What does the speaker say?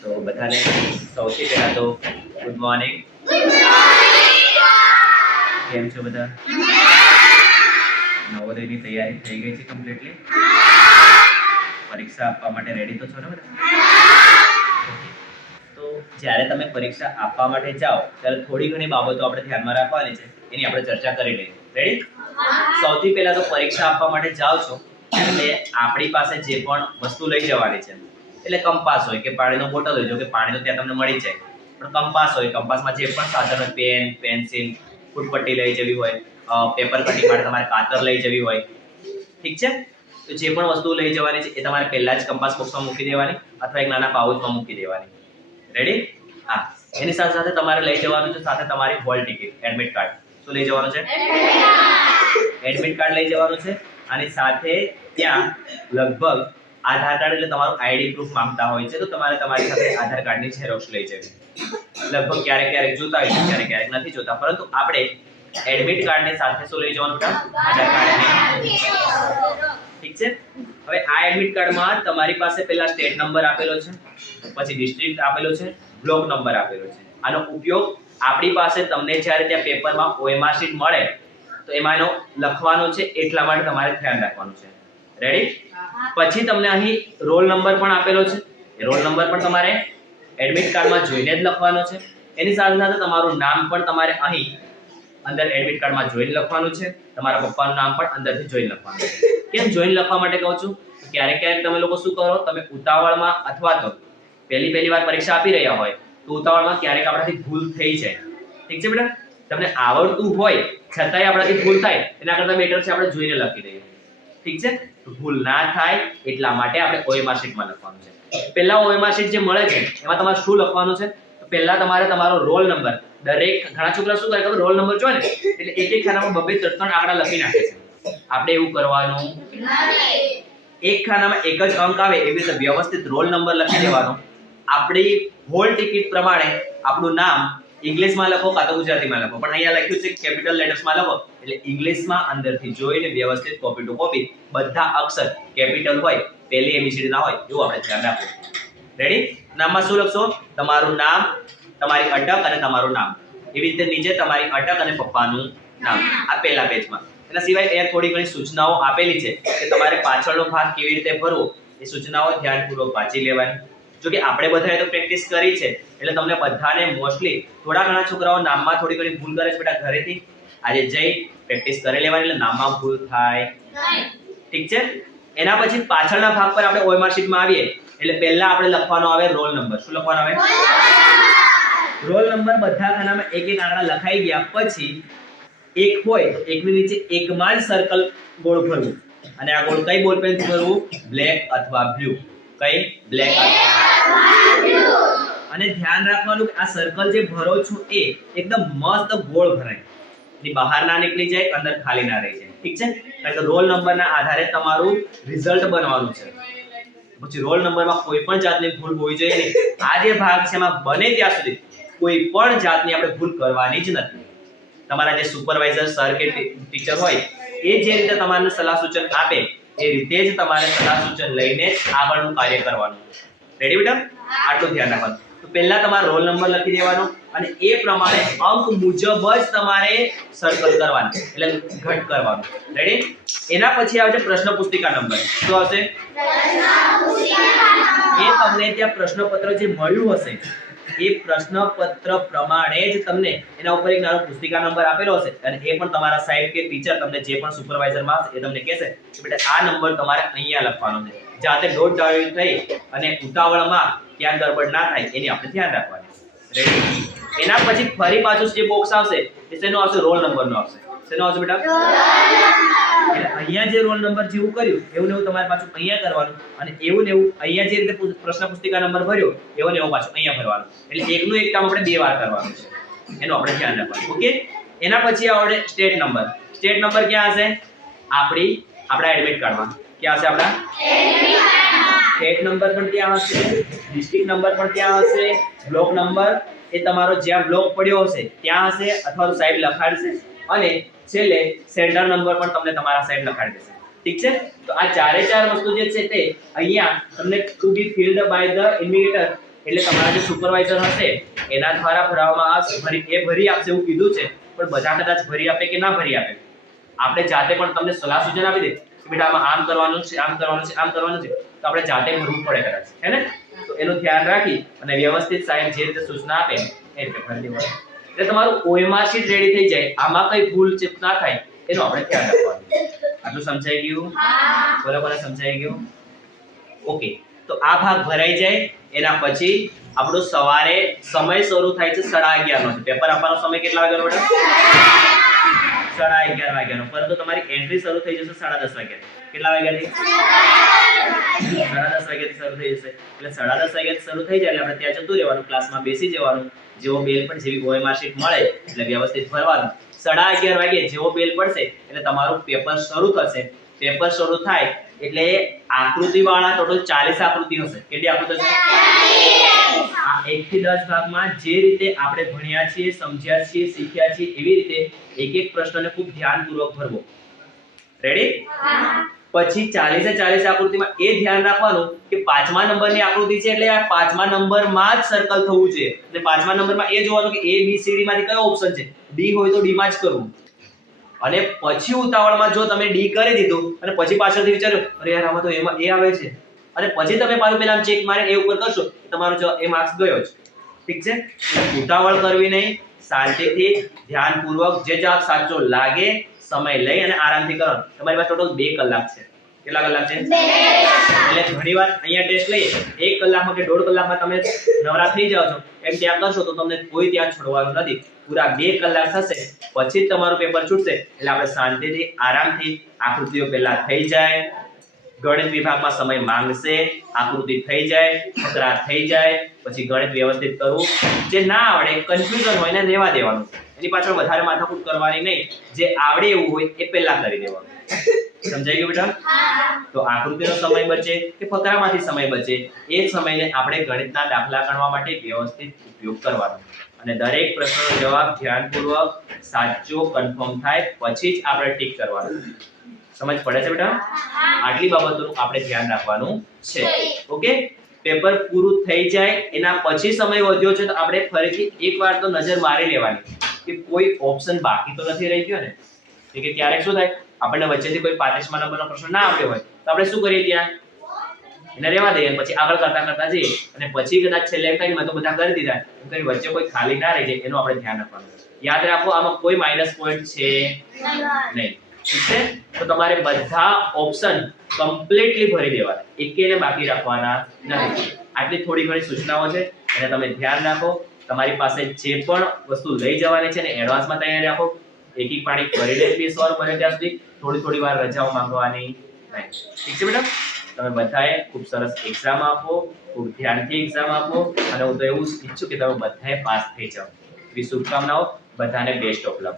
તો બધાને સૌથી પહેલા તો ગુડ મોર્નિંગ કેમ છો બધા? નવોદયની તૈયારી થઈ ગઈ છે કમ્પ્લીટલી પરીક્ષા આપવા માટે રેડી તો છો ને બધા? તો જ્યારે તમે પરીક્ષા આપવા માટે જાઓ ત્યારે થોડી ઘણી બાબતો આપણે ધ્યાનમાં રાખવાની છે. એની આપણે ચર્ચા કરી લઈએ. રેડી સૌથી પહેલા તો પરીક્ષા આપવા માટે જાઓ છો એટલે આપણી પાસે જે પણ વસ્તુ લઈ જવાની છે એટલે કંપાસ હોય કે પાણીનો બોટલ હોય જો કે પાણી તો ત્યાં તમને મળી જાય. પણ કંપાસ હોય કંપાસમાં જે પણ સાધન હોય પેન પેન્સિલ ફૂટપટ્ટી લઈ જવી હોય પેપર કટિંગ માટે તમારે કાતર લઈ જવી હોય. ઠીક છે? તો જે પણ વસ્તુ લઈ જવાની છે એ તમારે પહેલા જ કંપાસ બોક્સમાં મૂકી દેવાની અથવા એક નાના પાઉચમાં મૂકી દેવાની. રેડી હા. એની સાથે સાથે તમારે લઈ જવાનું છે સાથે તમારી હોલ ટિકિટ એડમિટ કાર્ડ શું લઈ જવાનું છે? એડમિટ કાર્ડ લઈ જવાનું છે. અને સાથે ત્યાં લગભગ આધાર કાર્ડ એટલે તમારું આઈડી પ્રૂફ માંગતા હોય છે, તો તમારે તમારી સાથે આધાર કાર્ડની ઝેરોક્ષ લઈ જવી. લગભગ ક્યારેક ક્યારેક જોતા હોય ક્યારેક ક્યારેક નથી જોતા, પરંતુ આપણે એડમિટ કાર્ડની સાથે શું લઈ જવાનું બેટા આધાર કાર્ડ ઠીક છે? હવે આ એડમિટ કાર્ડમાં તમારી પાસે પહેલા સ્ટેટ નંબર આપેલો છે, પછી ડિસ્ટ્રિક્ટ આપેલો છે બ્લોક નંબર આપેલો છે. આનો ઉપયોગ આપણી પાસે તમને જ્યારે ત્યાં પેપરમાં ઓએમઆર શીટ મળે, તો એમાં એનો લખવાનો છે, એટલા માટે તમારે ધ્યાન રાખવાનું છે. રેડી પછી તમને અહીં રોલ નંબર પણ આપેલો છે. એ રોલ નંબર પણ તમારે એડમિટ કાર્ડમાં જોઈને જ લખવાનો છે. એની સાથે સાથે તમારું નામ પણ તમારે અહીં અંદર એડમિટ કાર્ડમાં જોઈને લખવાનું છે. તમારા પપ્પાનું નામ પણ અંદરથી જોઈને લખવાનું છે. કેમ જોઈને લખવા માટે કહું છું? ક્યારેક ક્યારેક તમે લોકો શું કરો? તમે ઉતાવળમાં અથવા તો પહેલી પહેલી વાર પરીક્ષા આપી રહ્યા હોય, તો ઉતાવળમાં ક્યારેક આપણાથી ભૂલ થઈ જાય. ઠીક છે બેટા? તમને આવડતું હોય, છતાંય આપણાથી ભૂલ થાય, એના કરતાં બેટર છે આપણે જોઈને લખી દઈએ. ઠીક છે? ભૂલ ના થાય એટલા માટે આપણે ઓએમઆર શીટમાં લખવાનું છે. પહેલા ઓએમઆર શીટ જે મળે છે, એમાં તમારે શું લખવાનું છે? પહેલા તમારે તમારો રોલ નંબર, દરેક ઘણા છોકરા શું કરે ખબર? રોલ નંબર જોવે ને? એટલે એક એક ખાનામાં બબે ત્રણ આંકડા લખી નાખે છે. આપણે એવું કરવાનું. એક ખાનામાં એક જ અંક આવે, એવી રીતે વ્યવસ્થિત રોલ નંબર લખી દેવાનો. આપણી હોલ ટિકિટ પ્રમાણે આપણું નામ ઇંગ્લિશમાં લખો કાં તો ગુજરાતીમાં લખો. પણ અહીંયા લખ્યું છે કેપિટલ લેટર્સમાં લખો. એટલે ઇંગ્લિશમાં અંદરથી જોઈને વ્યવસ્થિત કોપી ટુ કોપી બધા અક્ષર કેપિટલ હોય, પહેલી એબીસીડી ના હોય, એવું આપણે ધ્યાન રાખવું. રેડી નામમાં શું લખશો? તમારું નામ, તમારી અટક અને તમારું નામ. એવી રીતે નીચે તમારી અટક અને પપ્પાનું નામ, આ પહેલા પેજમાં. એના સિવાય અહીંયા થોડી ઘણી સૂચનાઓ આપેલી છે કે તમારે પાછળનો ભાગ કેવી રીતે ભરવો, એ સૂચનાઓ ધ્યાનપૂર્વક વાંચી લેવાની. જો કે આપણે બધાએ તો પ્રેક્ટિસ કરી છે એટલે તમને બધાને મોસ્ટલી થોડા ઘણા છોકરાઓ નામમાં થોડી ઘણી ભૂલ કરે છે બેટા ઘરેથી. આજે જઈ પ્રેક્ટિસ કરી લેવાની એટલે નામમાં ભૂલ થાય. ઠીક છે? એના પછી પાછળના ભાગ પર આપણે ઓએમઆર શીટમાં આવીએ એટલે પહેલા આપણે લખવાનો આવે રોલ નંબર શું લખવાનો આવે? રોલ નંબર બધા ખાનામાં એક એક આંકડા લખાઈ ગયા પછી એક હોય એકની નીચે એકમાં જ સર્કલ ગોળ ભરવું. અને આ ગોળ કઈ બોલપેનથી ભરવું? બ્લેક અથવા બ્લુ કઈ? બ્લેક અને ધ્યાન રાખવાનું કે આ સર્કલ જે ભરો છો એ એકદમ મસ્ત ગોળ ભરાય. એની બહાર ના નીકળી જાય, અંદર ખાલી ના રહી જાય. ઠીક છે? કારણ કે રોલ નંબરના આધારે તમારું રિઝલ્ટ બનવાનું છે. પછી રોલ નંબરમાં કોઈ પણ જાતની ભૂલ હોવી જોઈએ નહીં. આ જે ભાગ છે એમાં બને ત્યાં સુધી કોઈ પણ જાતની આપણે ભૂલ કરવાની જ નથી. તમારા જે સુપરવાઇઝર સર કે ટીચર હોય, એ જે રીતે તમારે સલાહ સૂચન આપે, એ રીતે જ તમારે સલાહ સૂચન લઈને આગળનું કાર્ય કરવાનું. રેડી બેટા આટલું ધ્યાન રાખવાનું. તો પહેલા તમારો રોલ નંબર લખી દેવાનો અને એ પ્રમાણે અંક મુજબ જ તમારે સર્કલ કરવાનું એટલે ઘટ કરવાનું. રેડી એના પછી આવશે પ્રશ્ન પુસ્તિકા નંબર શું આવશે? એ તમને ત્યાં પ્રશ્નપત્ર જે મળ્યું હશે એ પ્રશ્નપત્ર પ્રમાણે જ તમને એના ઉપર એક નાનો પુસ્તિકા નંબર આપેલો હશે. અને એ પણ તમારા સાહેબ કે ટીચર તમને જે પણ સુપરવાઇઝરમાં એ તમને કહેશે કે બેટા, આ નંબર તમારે અહીંયા લખવાનો છે. જાતે નોટ ડાળી થઈ અને ઉતાવળમાં ક્યાં ગડબડ ના થાય એની આપણે ધ્યાન રાખવાની રેડી એના પછી ફરી પાછું જે બોક્સ આવશે, એ શેનો આવશે? રોલ નંબરનો આવશે. શેનો આવશે બેટા? અહીંયા જે રોલ નંબર જેવું કર્યું, એવું ને એવું તમારે પાછું અહીંયા કરવાનું અને એવું ને એવું અહીંયા જે રીતે પ્રશ્ન પુસ્તિકા નંબર ભર્યો, એવું ને એવું પાછું અહીંયા ભરવાનું. એટલે એકનું એક કામ આપણે બે વાર કરવાનું છે. એનું આપણે ધ્યાન રાખવાનું, ઓકે? એના પછી આવડે સ્ટેટ નંબર સ્ટેટ નંબર ક્યાં હશે? આપણી, આપણા એડમિટ કાર્ડમાં ક્યાં હશે આપણા? સ્ટેટ નંબર પણ ત્યાં હશે ડિસ્ટ્રિક્ટ નંબર પણ ત્યાં હશે બ્લોક નંબર એ તમારો જ્યાં બ્લોક પડ્યો હશે, ત્યાં હશે અથવા તો સાહેબ લખાડશે અને છેલ્લે સેન્ટર નંબર પણ તમને તમારા સાઈડ લખાડી દેશે. ઠીક છે? તો આ ચારે ચાર વસ્તુ જે છે તે અહીંયા તમને to be filled by the invigilator એટલે તમારા જે સુપરવાઇઝર હશે, એના દ્વારા ભરાવવામાં આવશે. ભરી, એ ભરી આપશે એવું કીધું છે, પણ બધા કદાચ ભરી આપે કે ના ભરી આપે. આપણે જાતે પણ તમને સલાહ સૂચન આપી દે કે બેટા આમાં આમ કરવાનું છે, આમ કરવાનું છે, આમ કરવાનું છે, તો આપણે જાતે ભરવું પડે કદાચ. હે ને? તો એનું ધ્યાન રાખી અને વ્યવસ્થિત સાહેબ જે રીતે સૂચના આપે એ રીતે ભરી દેવાનું. એટલે તમારું ઓએમઆરસી રેડી થઈ જાય. આમાં કઈ ભૂલ ચેપ ના થાય એનું આપણે ધ્યાન રાખવાનું. આટલું સમજાઈ ગયું? બોલો સમજાઈ ગયું. ઓકે તો આ ભાગ ભરાઈ જાય. એના પછી આપણો સવારે સમય શરૂ થાય છે સાડા અગિયાર નો પેપર આપવાનો સમય કેટલા વાગ્યાનો બેટા? સાડા અગિયાર વાગ્યાનો. પરંતુ તમારી એન્ટ્રી શરૂ થઈ જશે સાડા દસ વાગ્યા કેટલા વાગ્યાથી સાડા દસ વાગ્યાથી શરૂ થઈ જશે. એટલે સાડા દસ વાગ્યાથી શરૂ થઈ જાય એટલે આપણે ત્યાં જતું રહેવાનું, ક્લાસમાં બેસી જવાનું, જેવો બેલ પણ જેવી ગોય શીટ મળે, એટલે વ્યવસ્થિત ભરવાનું. સાડા અગિયાર વાગે જેવો બેલ પડશે, એટલે તમારું પેપર શરૂ થશે. પેપર શરૂ થાય, એટલે આકૃતિ વાળા ટોટલ ચાલીસ આકૃતિ હશે. કેટલી આકૃતિ હશે? આ એક થી દસ ભાગમાં જે રીતે આપણે ભણ્યા છીએ સમજ્યા છીએ શીખ્યા છીએ એવી રીતે એક એક પ્રશ્નને ખૂબ ધ્યાનપૂર્વક ભરવો. રેડી પછી ચાલીસે ચાલીસ આકૃતિમાં એ ધ્યાન રાખવાનું કે પાંચમા નંબરની આકૃતિ છે એટલે આ પાંચમા નંબરમાં જ સર્કલ થવું છે એટલે પાંચમા નંબરમાં એ જોવાનું કે એ બી સી ડી માંથી કયો ઓપ્શન છે? ડી હોય તો ડી માં જ કરવું. અને પછી ઉતાવળમાં જો તમે ડી કરી દીધું અને પછી પાછળથી વિચાર્યું અરે યાર આમાં તો એમાં એ આવે છે. અને પછી તમે મારું પેલા ચેક મારે એ ઉપર કરશો તમારો જો એ માર્ક્સ ગયો છે ઠીક છે? ઉતાવળ કરવી નહીં શાંતિથી ધ્યાનપૂર્વક જે જવાબ સાચો લાગે સમય લઈ અને આરામથી કરો. તમારી પાસે ટોટલ બે કલાક છે. કેટલા કલાક છે? એટલે ઘણીવાર અહીંયા ટેસ્ટ લઈએ એક કલાકમાં કે દોઢ કલાકમાં તમે નવરા થઈ જાઓ છો એમ ત્યાં કરશો તો તમને કોઈ ત્યાં છોડવાનું નથી. પૂરા બે કલાક થશે પછી જ તમારું પેપર છૂટશે. એટલે આપણે શાંતિથી આરામથી આકૃતિઓ પહેલા થઈ જાય. ગણિત વિભાગમાં સમય માંગશે, આકૃતિ થઈ જાય ફકરા થઈ જાય, પછી ગણિત વ્યવસ્થિત કરવું જે ના આવડે કન્ફ્યુઝન હોય ને રહેવા દેવાનું. એની પાછળ વધારે માથાકૂટ કરવાની નહીં. જે આવડે એવું હોય, એ પહેલા કરી દેવાનું. સમજાઈ ગયું બેટા? તો આકૃતિનો સમય બચે કે ફકરામાંથી સમય બચે? એ સમયને આપણે ગણિતના દાખલા ગણવા માટે વ્યવસ્થિત ઉપયોગ કરવાનો. અને દરેક પ્રશ્નનો જવાબ ધ્યાનપૂર્વક સાચો કન્ફર્મ થાય, પછી જ આપણે ટીક કરવાનું. સમજ પડે છે બેટા? આટલી બાબતોનું આપણે ધ્યાન રાખવાનું છે. ઓકે? પેપર પૂરું થઈ જાય એના પછી સમય વધ્યો છે તો આપણે ફરીથી એકવાર તો નજર મારી લેવાની કે કોઈ ઓપ્શન બાકી તો નથી રહી ગયો ને? કે ક્યારેક શું થાય? આપણને વચ્ચેથી કોઈ પાંત્રીસમાં નંબરનો પ્રશ્ન ના આવ્યો હોય તો આપણે શું કરીએ ત્યાં? એને રહેવા દઈએ પછી આગળ કરતા કરતા જઈએ અને પછી કદાચ છેલ્લે કઈ તો બધા કરી દીધા. એમ કરી વચ્ચે કોઈ ખાલી ના રહી જાય એનું આપણે ધ્યાન રાખવાનું યાદ રાખો આમાં કોઈ માઇનસ પોઈન્ટ છે નહીં. ઠીક છે? તો તમારે બધા ઓપ્શન કમ્પ્લીટલી ભરી દેવાના. એકેને બાકી રાખવાના નથી આટલી થોડી ઘણી સૂચનાઓ છે, એને તમે ધ્યાન રાખો. તમારી પાસે જે પણ વસ્તુ લઈ જવાની છે ને એડવાન્સમાં તૈયાર રાખો. એક એક પાણી કરીને જ બેસવાનું બને ત્યાં સુધી. થોડી થોડી વાર રજાઓ માંગવાની નહીં. ઠીક છે બેટા તમે બધાએ ખૂબ સરસ એક્ઝામ આપો, ખૂબ ધ્યાનથી એક્ઝામ આપો. અને હું તો એવું ઈચ્છું કે તમે બધાએ પાસ થઈ જાઓ. એવી શુભકામનાઓ. બધાને બેસ્ટ ઓફ લક